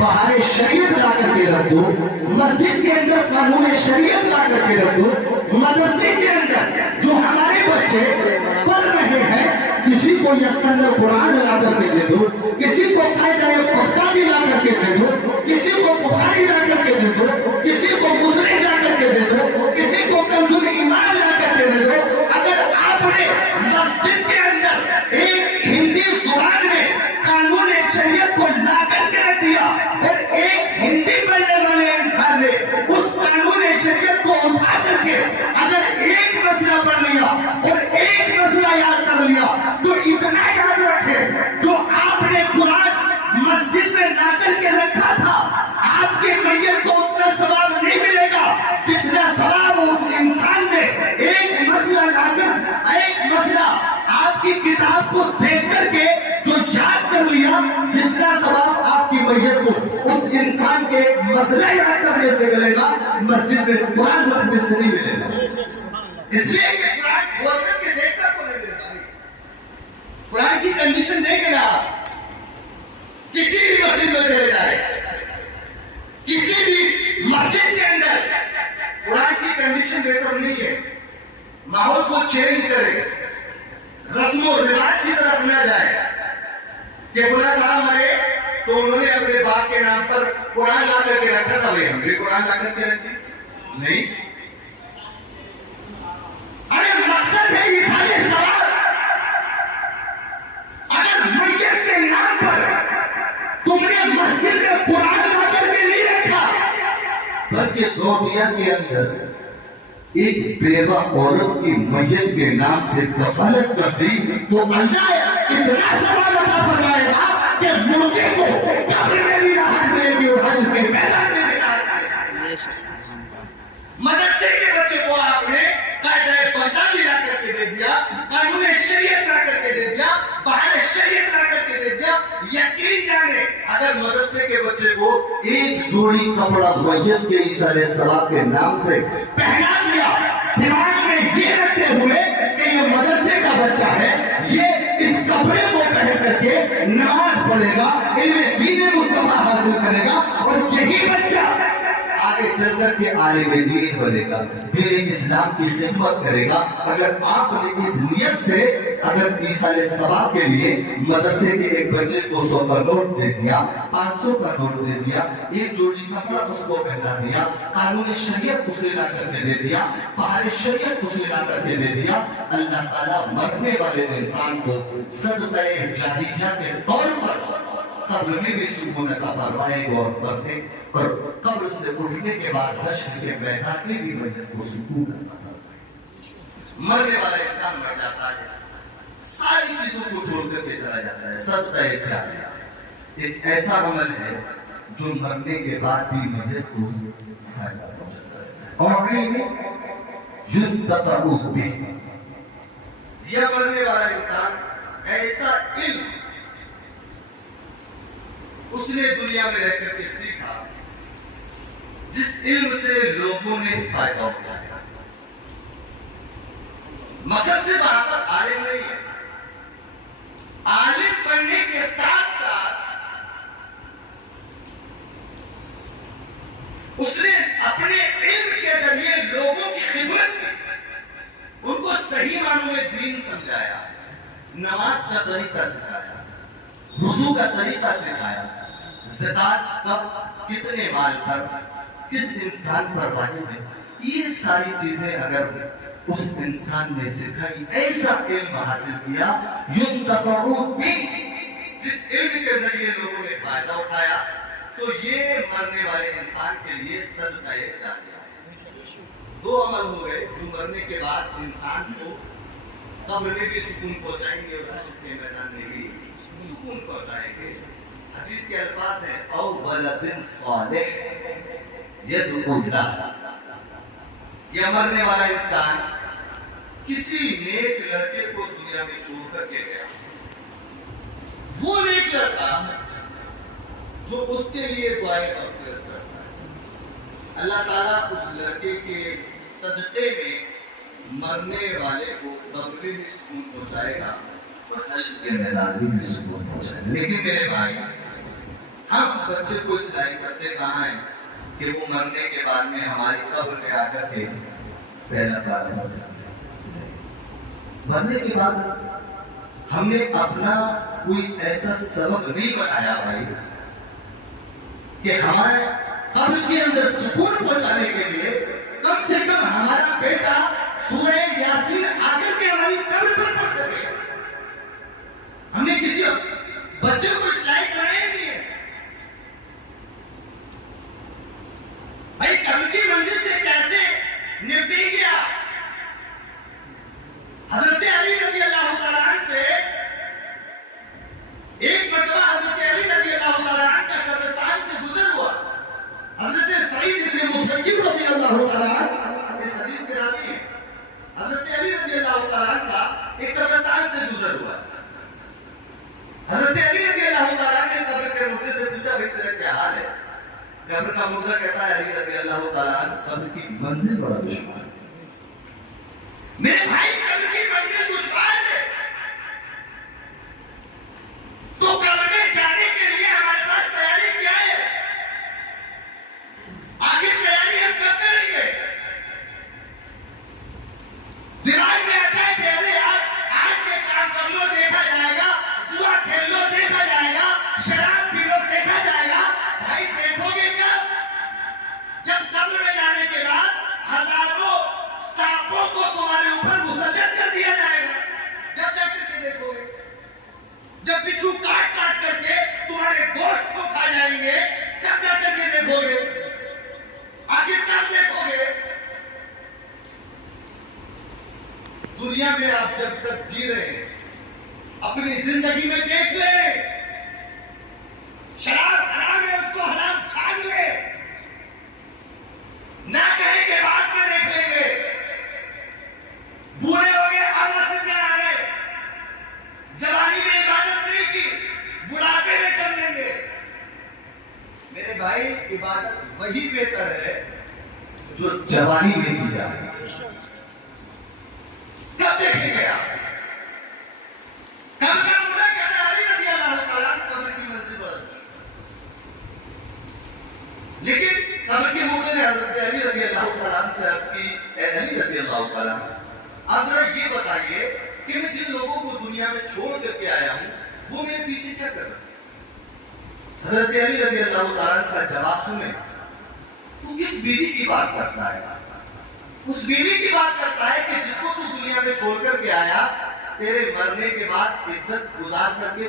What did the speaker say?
बाहर शरीयत ला करके रख दो, मस्जिद के अंदर कानून शरीयत ला करके रख दो, मदरसे के अंदर जो हमारे बच्चे पढ़ रहे हैं किसी को यस्सर कुरान ला करके दे दो, किसी को कायदा बख्तारी ला करके दे दो, किसी को बुखारी ला करके दे दो, किसी को मुस्लिम ला करके दे दो, किसी को कंजुल ईमान ला करके दे दो। अगर आपने मस्जिद के अंदर एक हिंदी जुबान में कानून शरीयत को ला करके रख दिया, फिर एक हिंदी पढ़ने वाले इंसान ने उस कानून शरीयत को उठा करके अगर एक मसला पढ़ लिया और एक मसला याद कर लिया, तो इतना याद रखे जो आपने कुरान मस्जिद में ला करके रखा था, आपके मैयत को उतना सवाब नहीं मिलेगा जितना सवाब उस इंसान ने एक मसला लाकर एक मसला आपकी किताब को देख करके जो याद कर लिया, जितना सवाब आपकी मैयत को उस इंसान के मसला याद करने से मिलेगा, मस्जिद में कुरान पढ़ने से नहीं मिलेगा। इसलिए कि कुरान बोल करके देखता को नहीं मिलेगा। कुरान की कंडीशन देख ना, किसी भी मस्जिद में चले जाए, किसी भी मस्जिद के अंदर कुरान की कंडीशन बेहतर नहीं है। माहौल को चेंज करे, रस्म और रिवाज की तरफ न जाए कि फला साहब मरे तो उन्होंने अपने बाप के नाम पर कुरान ला करके रखा था, भाई हम भी कुरान ला करके रखते नहीं। अरे मकसद है ये सारे सवाल, अगर मैयत के नाम पर तुमने मस्जिद में कुरान ला करके नहीं रखा, बल्कि गोटिया के अंदर एक बेवा औरत की मैयत के नाम से कफालत कर दी, तो अल्लाह इतना सवाल अता फरमाएगा कि मुर्दे को कब्र में भी राहत मिलेगी और हश्र के मैदान में भी राहत मिलेगी। मदरसे के बच्चे को आपने कायदा बख्तारी ला करके दे दिया, कानून शरीयत ला करके दे दिया, बाहर शरीयत ला करके दे दिया। यकीन जाने अगर मदरसे के बच्चे को एक जोड़ी कपड़ा मैयत के इशारे सवाब के नाम से पहना दिया, दिमाग में ये रखते हुए कि ये मदरसे का बच्चा है, ये इस कपड़े को पहन करके नमाज पढ़ेगा, इनमें दीन मुस्तफा हासिल करेगा और यही बच्चा आगे चल करके आलिम दीन बनेगा, दीन इस्लाम की खिदमत करेगा। अगर आपने इस नियत से अगर इसाले सवाब के लिए मदरसे के एक बच्चे को 100 का नोट दे दिया, 500 का नोट दे दिया, एक जोड़ी कपड़ा उसको पहना दिया, कानून शरीयत उसे ला करके दे दिया, बाहर शरीयत उसे ला करके दे दिया, अल्लाह ताला मरने वाले इंसान को सदक़े जारिया के तौर पर कब्र में भी सुकून अता फरमाएगा और कब्र से उठने के बाद हश्र के मैदान में भी मैयत को सुकून अता फरमाएगा। मरने वाला इंसान मर जाता है, सारी चीजों को छोड़ करके चला जाता है। सदक़े जारिया एक ऐसा अमल है जो मरने के बाद भी मैयत को फायदा पहुंचाता है। और कहीं युद्दफ़उ बिही, यह मरने वाला इंसान ऐसा इल्म उसने दुनिया में रह करके सीखा जिस इल्म से लोगों ने फायदा उठाया। मकसद से वहां पर आलिम नहीं है, आलिम बनने के साथ साथ उसने अपने इल्म के जरिए लोगों की खिदमत की, उनको सही मानों में दीन समझाया, नमाज का तरीका सिखाया, वुजू का तरीका सिखाया, ज़कात कब कितने माल पर किस इंसान पर वाजिब है, ये सारी चीजें अगर उस इंसान ने सिखाई, ऐसा इल्म हासिल किया युद्दफ़उ बिही, जिस इल्म के जरिए लोगों ने फायदा उठाया, तो ये मरने वाले इंसान के लिए सदक़े जारिया है। 2 अमल हो गए जो मरने के बाद इंसान को कब्र में भी सुकून पहुंचाएंगे और हश्र के मैदान में भी सुकून पहुंचाएंगे। हदीस के अल्फाज हैं औ वलदिन सालिह यदउ लह, यह मरने वाला इंसान किसी नेक लड़के को दुनिया में छोड़ करके गया, वो नेक लड़का जो उसके लिए दुआएं मग़फ़िरत करता है, अल्लाह ताला उस लड़के के सदक़े में मरने वाले को कब्र में सुकून पहुंचाएगा और हश्र के मैदान में सुकून पहुंचाएगा। लेकिन मेरे भाई, हम بچے کو اسلائی کرتے کہاں ہیں کہ وہ مرنے کے بعد میں ہماری قبر میں آ کر کے پہلا بات ہو سکتے. مرنے کے بعد ہم نے اپنا کوئی ایسا سبب نہیں بنایا بھائی کہ ہمارے قبر کے اندر سکون پہنچانے کے لیے کم سے کم ہمارا بیٹا سورہ یاسین آ کر کے ہماری قبر پر پڑھ سکے. ہم نے کسی بچے کو اسلائی کرایا نہیں ہے بھائی. قبر کی منزل سے کیسے نپٹے گیا؟ حضرت علی رضی اللہ تعالیٰ عنہ سے ایک مرتبہ حضرت علی رضی اللہ تعالیٰ عنہ کا قبرستان سے گزر ہوا. حضرت سعید بن مسیب رضی اللہ تعالیٰ عنہ اس حدیث کے راوی ہیں. حضرت علی رضی اللہ تعالیٰ عنہ کا ایک قبرستان سے گزر ہوا. حضرت علی رضی اللہ تعالیٰ نے قبر کے مردے سے پوچھا بھائی تیرا کیا حال ہے؟ قبر کا مردہ کہتا ہے علی رضی اللہ تعالیٰ عنہ قبر کی منزل بڑا دشوار ہے. میرے بھائی قبر کی منزل دشوار ہے تو قبر میں جانے کے لیے ہمارے پاس تیاری کیا ہے؟ آخر تیاری ہم کب کریں گے؟ دماغ میں آتا ہے کہ ارے یار آج یہ کام کر لو دیکھا جائے گا, جوا کھیل لو دیکھا جائے گا, شراب پی لو دیکھا جائے گا. بھائی دیکھو گے کب؟ جب قبر میں جانے کے بعد ہزاروں سانپوں کو تمہارے اوپر مسلط کر دیا جائے گا. جب جا کر کے دیکھو گے. جب بچھو کاٹ کاٹ کر کے تمہارے گوشت کو کھا جائیں گے جب جا کر کے دیکھو گے. آخر کب دیکھو گے؟ دنیا میں آپ جب تک جی رہے ہیں اپنی زندگی میں دیکھ لیں. شراب حرام ہے اس کو حرام چھان لے. نہ کہیں کہ بعد میں دیکھ لیں گے. بوڑھے ہو گئے اب مسجد میں آ رہے, جوانی میں عبادت نہیں کی, بڑھاپے میں کر لیں گے. میرے بھائی عبادت وہی بہتر ہے جو جوانی میں کی جائے. کب دیکھیں گے آپ؟ کب کا مردہ کہتا ہے علی رضی اللہ تعالیٰ قبر کی منزل پر. لیکن قبر کے مردے نے حضرت علی رضی اللہ تعالیٰ سے عرض کی, اے علی رضی اللہ تعالیٰ آپ ذرا یہ بتائیے کہ میں جن لوگوں کو دنیا میں چھوڑ کر کے آیا ہوں وہ میرے پیچھے کیا کر رہا ہے؟ حضرت علی رضی اللہ تعالیٰ کا جواب سنیں. تو کس بیوی کی بات کرتا ہے؟ اس بیوی کی بات کرتا ہے کہ جس کو تو دنیا میں چھوڑ کر کے آیا, تیرے مرنے کے بعد عزت گزار کر کے